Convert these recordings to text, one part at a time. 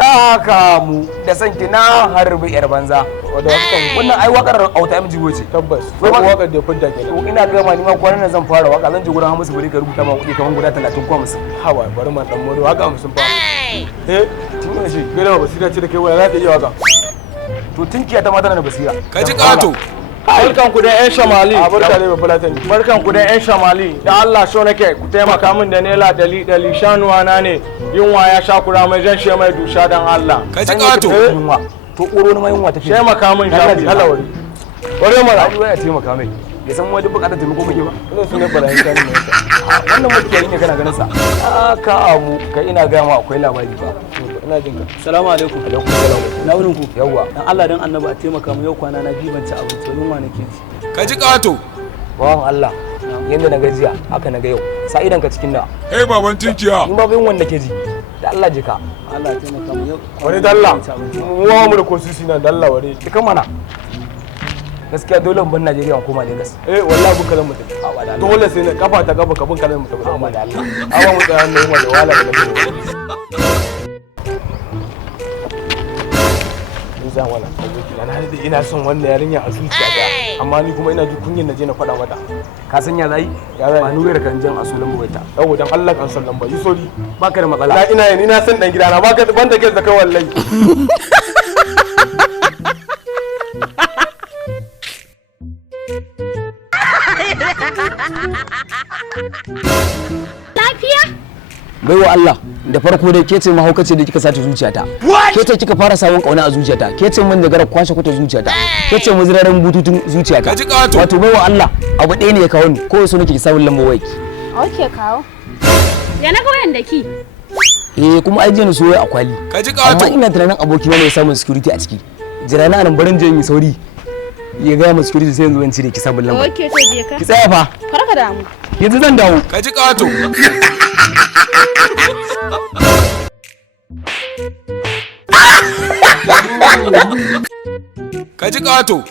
na kamu da sanki na harbi yar banza. Wannan ai wakar auta miji ce. Tabbas. Wai wakar da fudda kenan. To ina ga ma ni ma kwanan nan zan fara waka zan je gurin Hamisu bari ka rubuta ma kuɗi kaman guda 30 ko 50. Hawa bari ma dan modo waka 50 fa. Tun shi gida basira ce da kai waya za ta iya waka. To tinkiya ta ma tana da basira. Ka ji kato. Barkan ku da ƴan shamali. A barka ne babba latani. Barkan ku da ƴan shamali. Da Allah so nake ku taimaka min da naira dali shanuwa na ne. Yunwa ya sha kura mai jan she mai dusha dan Allah. Ka ji kato. To ƙoro na mai yunwa take. Taimaka min shafi. Allah wari. Ware mara. Ai waya taimaka mai. Ya san wani bukatar taimako muke ba. Ina so ne barayin shanu ne. Wannan muke ne kana ganin sa. Ka mu kai ina ga ma akwai labari ba. Ina jin ka. Assalamu alaikum. Alaikum salam. Na wurin ku. Yawwa. Dan Allah dan Annabi a taimaka mu yau kwana na biyu ban ci abinci yunwa nake ji. Ka ji kato. Bawan Allah. Yanda na gajiya haka na ga yau. Sa idan ka cikin da. Hey baban tinkiya. In ba bin wanda ke ji. Da Allah jika. Allah ya taimaka mu yau. Wani dalla. Mu mu da kosisi na dalla ware. Dukan mana. Gaskiya dole ban Najeriya koma Lagos. Wallahi bu kalan mutum. Dole sai na kafa ta kafa kabun kalan mutum. Amma da Allah. Amma mu tsaya ne wanda wala da mutum. Zan wala ina son wannan yarinya a zuciyata amma ni kuma ina ji kunyin na je na faɗa mata. Ka san ya zai? Ba nuyar kan jan asulan bawaita. Yau dan Allah kan san lamba yi sori. Baka da matsala. Na ina san dan gidana baka banda ke zaka wallahi. Lafiya? Baiwa Allah, da farko dai ke ce mahaukaci da kika sace zuciyata. Ke ce kika fara samun kauna a zuciyata. Ke ce mun da gara kwashe kwata zuciyata. Ke ce muzirarin bututun zuciyata. Wato baiwa Allah, abu ɗaya ne ya kawo ni. Ko so nake ki samun lambar wayarki. Okay, kawo. Ya naga wayan da ki? Kuma ai je ni soyayya a kwali. Amma ina tunanin abokina ne ya samu security a ciki. Jira na nan barin je yi sauri. Ya ga mu security sai yanzu zan cire ki samun lambar. Okay, to je ka. Ki tsaya fa. Kar ka damu. Yanzu zan dawo. Ka ji kato. Ka ji kato.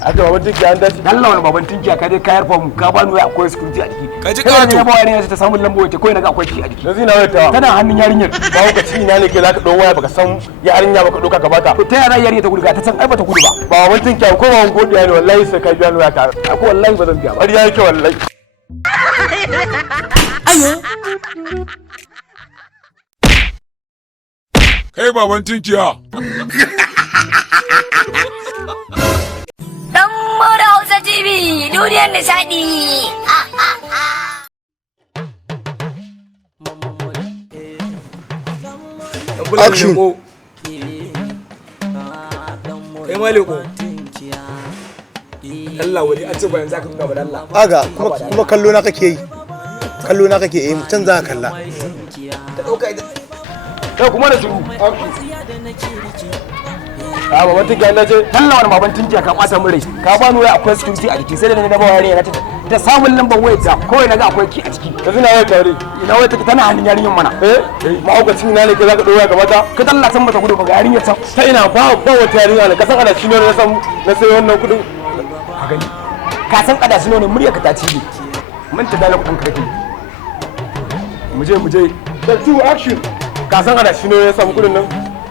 Aka baban tinkiya an dace. Allah wani baban tinkiya ka dai kayar famu ka bani waya akwai security a jiki. Ka ji kato. Kai ne ba yarinya ta samu lambar waya kai naga akwai ki a jiki. Yanzu ina wata. Tana hannun yarinyar. Ba ka ci ina ne ke zaka dawo waya baka san yarinya baka doka ka bata. To ta yara yarinya ta gudu ga ta san ai bata gudu ba. Ba baban tinkiya ko ba godiya ne wallahi sai ka biya ni waya ka. Ko wallahi ba zan biya ba. Bari ya yake wallahi. Ayo. Kai baban tinkiya. Dan Mura Hausa TV, duniyar nishadi. Action. Kai maliko. Allah wani an ce bayan zaka buga ba Allah. Aga kuma kallo na kake yi. Kallo na kake yi mutan za ka kalla. Ta dauka ita. Kai kuma da shiru. Baban tinkiya na je. Allah wani baban tinkiya ka bata min rai. Ka bani waya akwai security a jiki sai da na ba yarinya ta samun lambar wayar ta kawai naga akwai ki a jiki. Yanzu na waya tare. Ina waya take tana hannun yarinyar mana. Mahaukacin ina ne ke zaka dawo waya ka bata. Ka Allah san bata gudu ba ga yarinyar ta. Ta ina ba wata yarinya ne ka san ana shi ne na san na sai wannan kudin. A gani. Ka san kada shi ne murya ka ta ci ne. Mun ta dala kudin karfi. Mu je. Two action. Ka san ana shi ne ya samu kudin nan.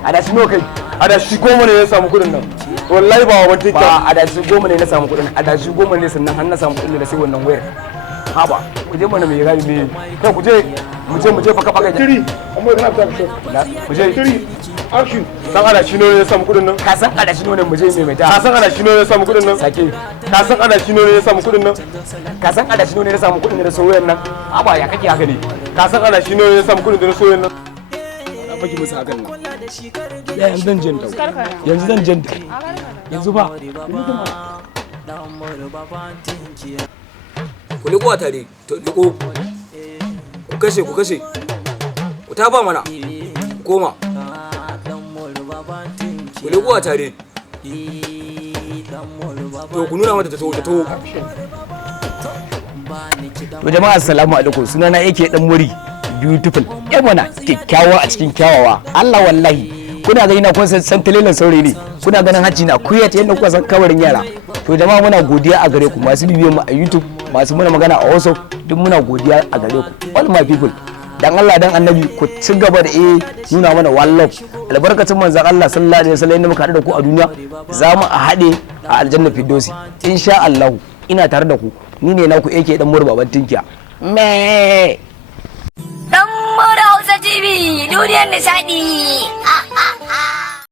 Ada shi no kai. Adashi 10 ne ya samu kudin nan. Wallahi ba wa tinkiya. Ba adashi 10 ne na samu kudin. Adashi 10 ne sannan har na samu kudin da sai wannan wayar. Haba, ku je mana mai gari me. Kai ku je mu je faka faka. Tiri. Amma kana fita ka. Mu je. Tiri. Action. San adashi ne ya samu kudin nan. Ka san adashi ne mu je mai mai ta. Ka san adashi ne ya samu kudin nan. Sake. Ka san adashi ne ya samu kudin nan. Ka san adashi ne na samu kudin da soyayyan nan. Haba ya kake haka ne. Ka san adashi ne ya samu kudin da soyayyan nan. Baki musu hakan nan. Yanzu zan jin dau. Yanzu zan jin dau. Yanzu ba. Ku liko tare. To liko. Ku kashe. Ku taba mana. Koma. Ku liko tare. To ku nuna mata ta to. To jama'a assalamu alaikum. Sunana yake dan muri. Beautiful. Mana kyakkyawa a cikin kyawawa. Allah wallahi. kuna gani na kun san talelan saurayi ne, kuna ganin hajji na kuyat yadda kuka san kabarin yara. To jama'a muna godiya a gare ku masu bibiyan mu a YouTube, masu muna magana a WhatsApp, duk muna godiya a gare ku all my people. Dan Allah dan Annabi ku ci gaba da nuna mana wallah albarkacin manzon Allah sallallahu alaihi wasallam, inda muka haɗu da ku a duniya za mu a haɗe a aljanna firdausi insha Allah. Ina tare da ku, ni ne naku yake dan murba baban tinkiya me Dan Mura Hausa TV duniyar nishadi.